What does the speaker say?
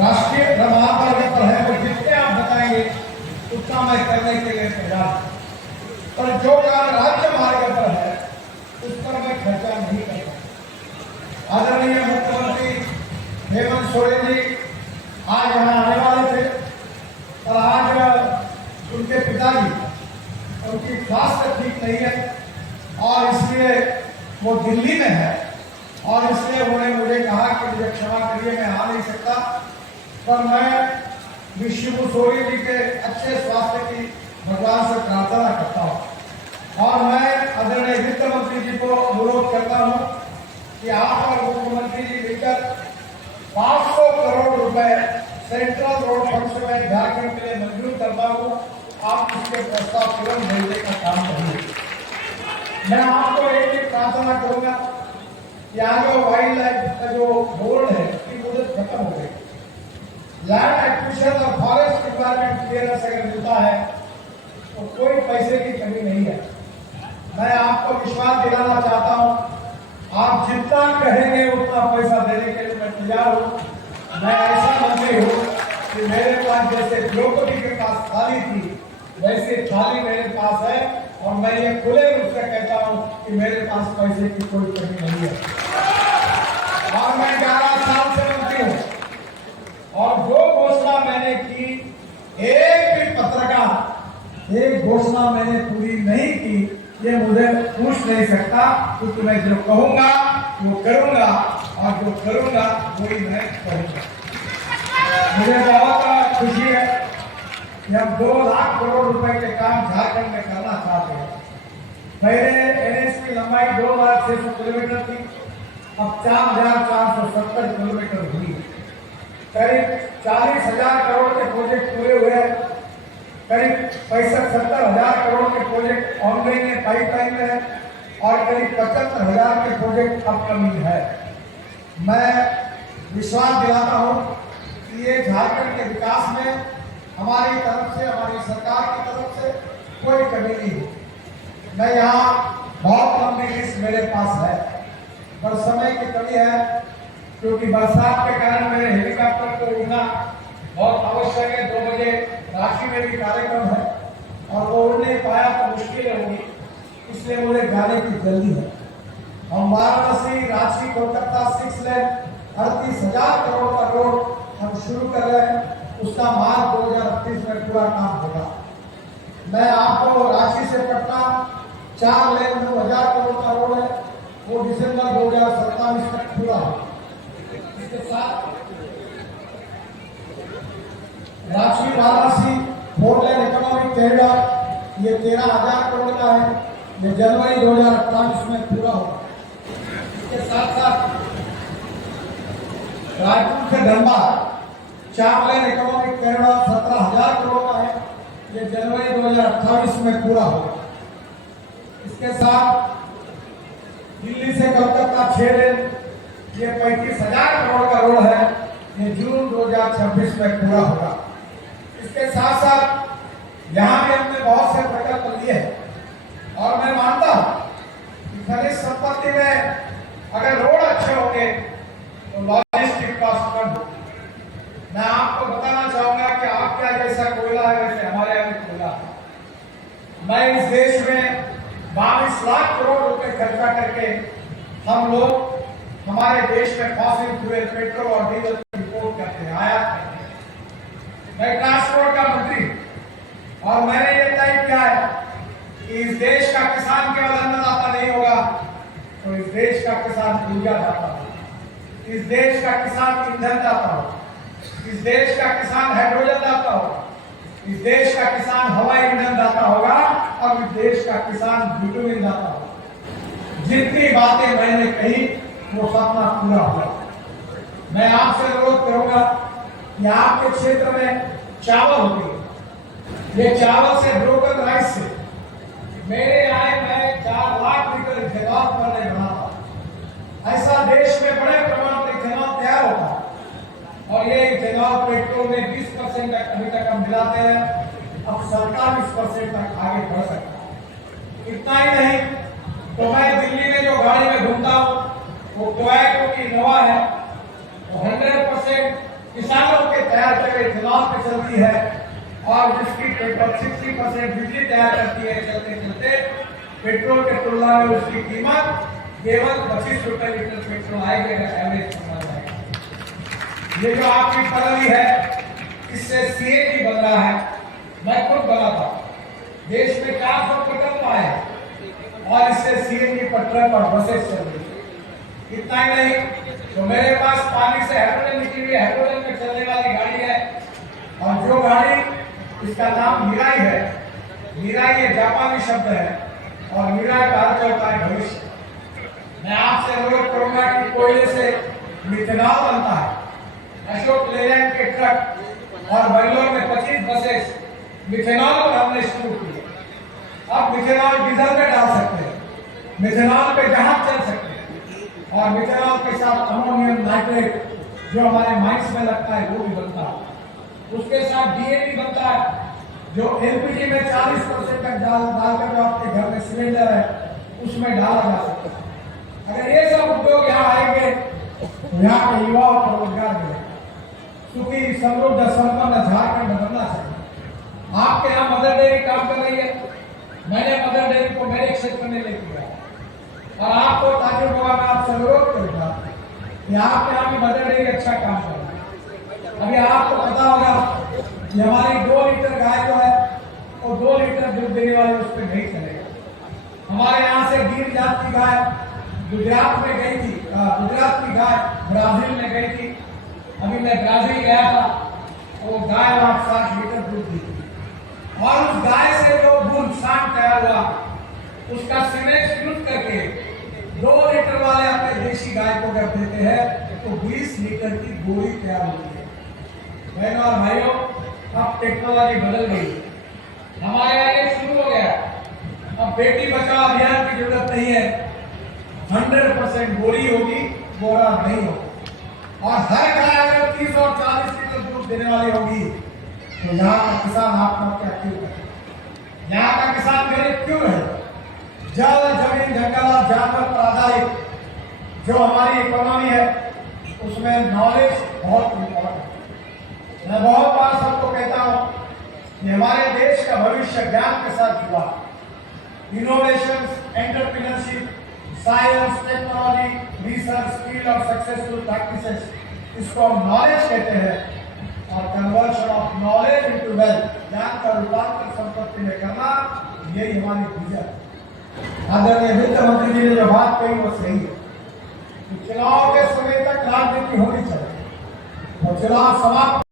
राष्ट्रीय महामार्ग पर है वो जितने आप बताएंगे उतना मैं करने के लिए तैयार हूं, पर जो काम राज्य मार्ग पर है उस पर मैं खर्चा नहीं करता। आदरणीय मुख्यमंत्री हेमंत सोरेन जी आज यहाँ आने वाले थे, और आज उनके पिताजी उनकी स्वास्थ्य ठीक नहीं है और इसलिए वो दिल्ली में है, और इसलिए उन्होंने मुझे कहा कि मुझे क्षमा करिए मैं आ नहीं सकता, पर मैं शिबू सोरेन जी के अच्छे स्वास्थ्य की भगवान से प्रार्थना करता हूँ। और मैं आदरणीय वित्त मंत्री जी को अनुरोध करता हूँ कि आप और मुख्यमंत्री जी मिलकर 500 करोड़ रुपए सेंट्रल रोड फंड से मैं झारखंड के लिए मंजूर करता हूँ, आप उसके प्रस्ताव तुरंत भेजने का काम करिए। मैं आपको एक ही प्रार्थना करूंगा कि आगे वाइल्ड लाइफ का जो बोर्ड है उसकी मुदत खत्म हो गई। लैंड एक्विजिशन और फॉरेस्ट डिपार्टमेंट क्लियरेंस अगर मिलता है तो कोई पैसे की कमी नहीं है। मैं आपको विश्वास दिलाना चाहता हूं, आप जितना कहेंगे उतना पैसा देने के लिए मैं तैयार हूं। मैं ऐसा मंत्री हूं कि मेरे पास जैसे द्रौपदी के पास थाली थी वैसे थाली मेरे पास है, और मैं ये खुले रूप से कहता हूं कि मेरे पास पैसे की कोई कमी नहीं है। और मैं 11 साल से मंत्री हूं, और जो घोषणा मैंने की एक भी पत्रकार एक घोषणा मैंने पूरी नहीं की, ये मुझे पूछ नहीं सकता, क्योंकि मैं जो कहूंगा वो करूंगा, और जो करूंगा वही मैं करूंगा। मुझे बहुत खुशी है कि हम 2 लाख करोड़ रुपए के काम झारखंड में करना चाहते हैं। पहले एनएच की लंबाई 2,06,000 किलोमीटर थी, अब 4,470 किलोमीटर हुई। करीब 40,000 करोड़ के प्रोजेक्ट पूरे हुए हैं, करीब 65-70,000 करोड़ के प्रोजेक्ट ऑनलाइन में पाइपलाइन में है, और करीब 75,000 के प्रोजेक्ट अपकमिंग है। मैं विश्वास दिलाता हूं कि ये झारखंड के विकास में हमारी तरफ से, हमारी सरकार की तरफ से कोई कमी नहीं है। मैं यहाँ बहुत लंबी लिस्ट मेरे पास है, पर समय की कमी है, क्योंकि बरसात के कारण मेरे हेलीकॉप्टर को उड़ना बहुत आवश्यक है। 2 बजे रांची में भी कार्यक्रम है, और वो उड़ नहीं पाया तो मुश्किल होगी, इसलिए मुझे जाने की जल्दी है। हम वाराणसी, रांची, कोलकाता 6 लेन 38,000 करोड़ का रोड हम शुरू कर रहे हैं, उसका मार्च 2038 में पूरा काम होगा। मैं आपको रांची से पटना 4 लेन 9,000 करोड़ का रोड है, वो दिसंबर 2027 तक पूरा होगा। इसके साथ रांची वाराणसी 4 लेन इकोनॉमिक कॉरिडोर ये 13,000 करोड़ का है, ये जनवरी 2028 में पूरा होगा। इसके साथ साथ रायपुर से धनबाद 4 लेन इकोनॉमिक कॉरिडोर 17,000 करोड़ का है, ये जनवरी 2028 में पूरा होगा। इसके साथ दिल्ली से कलकत्ता 6 लेन ये 35,000 करोड़ का रोड है, ये जून 2026 में पूरा होगा। इसके साथ साथ यहाँ भी हमने बहुत से प्रकल्प लिए हैं, और मैं मानता हूँ कि खनिज संपत्ति में अगर रोड अच्छे होंगे तो लॉजिस्टिक कॉस्ट कम होगी। मैं आपको बताना चाहूंगा कि आपका जैसा कोयला है वैसे हमारे यहाँ भी कोयला है। मैं इस देश में 22 लाख करोड़ रुपए खर्चा करके हम लोग हमारे देश में फॉसिल फ्यूल, पेट्रोल और डीजल इंपोर्ट करते हैं, आयात करते हैं। मैं ट्रांसपोर्ट का मंत्री, और मैंने ये तय किया है कि इस देश का किसान केवल अन्नदाता नहीं होगा, तो इस देश का किसान ऊर्जा दाता होगा, इस देश का किसान ईंधन दाता होगा, इस देश का किसान हाइड्रोजन दाता होगा, इस देश का किसान हवाई ईंधन दाता होगा, और इस देश का किसान बिटुमिन दाता होगा। जितनी बातें मैंने कही वो सपना पूरा होगा। मैं आपसे अनुरोध करूंगा कि आपके क्षेत्र में चावल होती है, ये चावल से ब्रोकन राइस से मेरे आए मैं 4 लाख लीटर इथेनॉल पर नहीं बनाता। ऐसा देश में बड़े प्रमाण पर इथेनॉल तैयार होता है, और ये इथेनॉल पेट्रोल में 20% तक अभी तक हम मिलाते हैं, अब 47% तक आगे बढ़ सकता है। इतना ही नहीं तो मैं दिल्ली में जो गाड़ी में घूमता हूँ वो टोयोटा की इनोवा है, 100% किसानों के पर चलती है और जिसकी पेट्रोल 60% बिजली तैयार करती है, चलते चलते पेट्रोल के तुलना में उसकी कीमत केवल 25 रुपए लीटर पेट्रोल आएगी अगर एवरेज समझ आएगा। ये जो आपकी पदवी है इससे सीएनजी बन रहा है। मैं खुद बना था, देश में 400 पेट्रोल पाए और इससे सीएनजी पर ट्रक और बसेस चल रही है। इतना ही नहीं तो मेरे पास पानी से हाइड्रोजन निकली हुई हाइड्रोजन में चलने वाली गाड़ी है और जो गाड़ी, इसका नाम मिराई है। मिराई ये जापानी शब्द है और मिराई का अर्थ होता है भविष्य। मैं आपसे अनुरोध करूंगा कि कोयले से मिथेनॉल बनता है। अशोक लेलैंड के ट्रक और बेंगलोर में 25 बसेस मिथेनॉल पर हमने शुरू किए। अब मिथेनॉल डीजल में डाल सकते हैं, मिथेनॉल पे जहाज चल सकते हैं और मिथेनॉल के साथ अमोनियम नाइट्रेट जो हमारे माइंस में लगता है वो भी बनता है। उसके साथ डीएपी बनता है जो एलपीजी में 40% तक डालकर जो आपके घर में सिलेंडर है उसमें डाला जा सकता है। अगर ये सब उद्योग यहाँ आएंगे तो यहाँ के युवाओं को रोजगार मिलेगा। सुखी समृद्ध संपन्न झारखंड बनना चाहिए। आपके यहाँ मदर डेयरी काम कर रही है, मैंने मदर डेयरी को मेरे क्षेत्र में लेके गया और आपको ताजुब होगा, मैं आपसे अनुरोध करूंगा कि आपके यहाँ भी मदर डेयरी अच्छा काम कर रहा है। अभी आपको पता होगा कि हमारी 2 लीटर गाय जो है वो 2 लीटर दूध देने वाले उस पर नहीं चलेगा। हमारे यहाँ से गिर जात की गाय गुजरात में गई थी, गुजरात की गाय ब्राजील में गई थी। अभी मैं ब्राजील गया था, वो गाय 60 लीटर दूध दी थी और उस गाय से जो दूध सांड तैयार हुआ उसका सीमेंट यूज करके 2 लीटर वाले अपने देशी गाय को अगर देते हैं तो 20 लीटर की गोली तैयार होती है। बहनों और भाइयों, अब टेक्नोलॉजी बदल गई, हमारे यहाँ ये शुरू हो गया। अब बेटी बचाओ अभियान की जरूरत नहीं है, 100% गोली होगी, बोरा नहीं होगा और हर गाय अगर 30 और 40 लीटर दूध देने वाली होगी तो यहाँ का किसान आत्महत्या क्यों करे? यहाँ का किसान गरीब क्यों रहे? जल, जमीन, जंगल और जानवर पर आधारित जो हमारी इकोनॉमी है उसमें नॉलेज बहुत इम्पोर्टेंट है। मैं बहुत बार सबको कहता हूँ कि हमारे देश का भविष्य ज्ञान के साथ जुड़ा। Innovation, entrepreneurship, science, technology, research, skill और सक्सेसफुल प्रैक्टिसेस, इसको हम नॉलेज कहते हैं और conversion of knowledge into wealth, ज्ञान का रूपांतर संपत्ति में करना, यही हमारी विजन। आदरणीय वित्त मंत्री जी ने जो बात कही वो सही है। चुनाव के समय तक राजनीति होनी चाहिए और चुनाव समाप्त